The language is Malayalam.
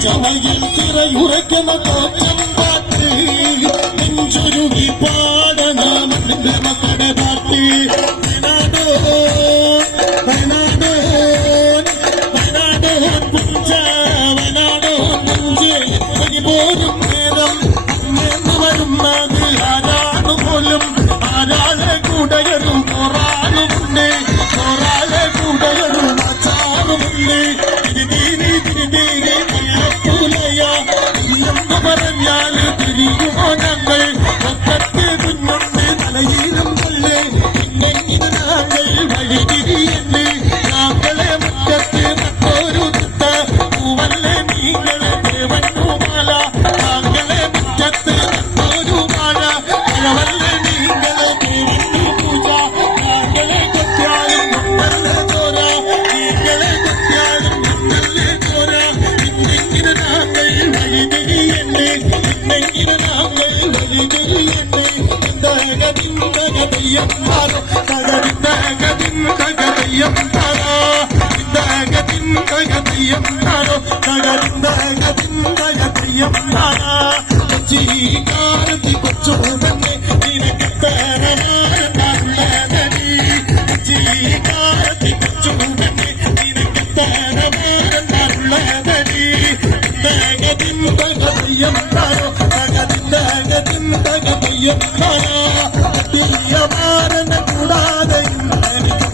ചവയിൽ തിറയുറയ്ക്കുന്ന തോറ്റം പാട്ട് നെഞ്ചൊരുകി പാടനാമത്തിന്റെ മക്കളുടെ പാട്ട് വയനാടോ വയനാടോ വയനാടോ പുഞ്ച വയനാടോ നെഞ്ച് പോലും നേരം അന്നേന്ന് വരുന്നത് ആരാണ് പോലും ആരാളെ കൂടയറും കൊറാനുമുണ്ട് കൊറാലെ കൂടയറും ആചാറുമുണ്ട് പറഞ്ഞാല് തിരിയുമോ ഞങ്ങൾ ഒക്കത്തെ കുഞ്ഞുണ്ട് തലയിലും കൊല്ലേ ഇന്നെങ്കിലും ഞങ്ങൾ വഴിതിരിയുണ്ട് ഞങ്ങളെ മുറ്റത്ത് നട്ടൊരു തിട്ട പൂവല്ലേ നീങ്ങളെ ദേവന്നുമാല ഞങ്ങളെ മുറ്റത്ത് നട്ടൊരു മാല പഴവല്ലേ നീങ്ങളെ ദേവന്നു പൂജ ഞങ്ങളെ കൊത്തിയാലും മക്കളെ ചോര നീങ്ങളെ കൊത്തിയാലും മക്കളെ ചോര ഇന്നെങ്കിലും ഞങ്ങൾ വഴിതിരിയുണ്ട് ചീകാരത്തി കൊച്ചോടന്നെ നിനക്കെത്തരമാരുള്ളതടി ചീകാരത്തി കൊച്ചോടന്നെ നിനക്കെത്തരമാരുള്ളതടി തകതിൻ തകതയ്യം താരോ തകതിൻ തകതിൻ തകതയ്യം താരാ തീയമാരനെ കൂടാതെ എനിക്കും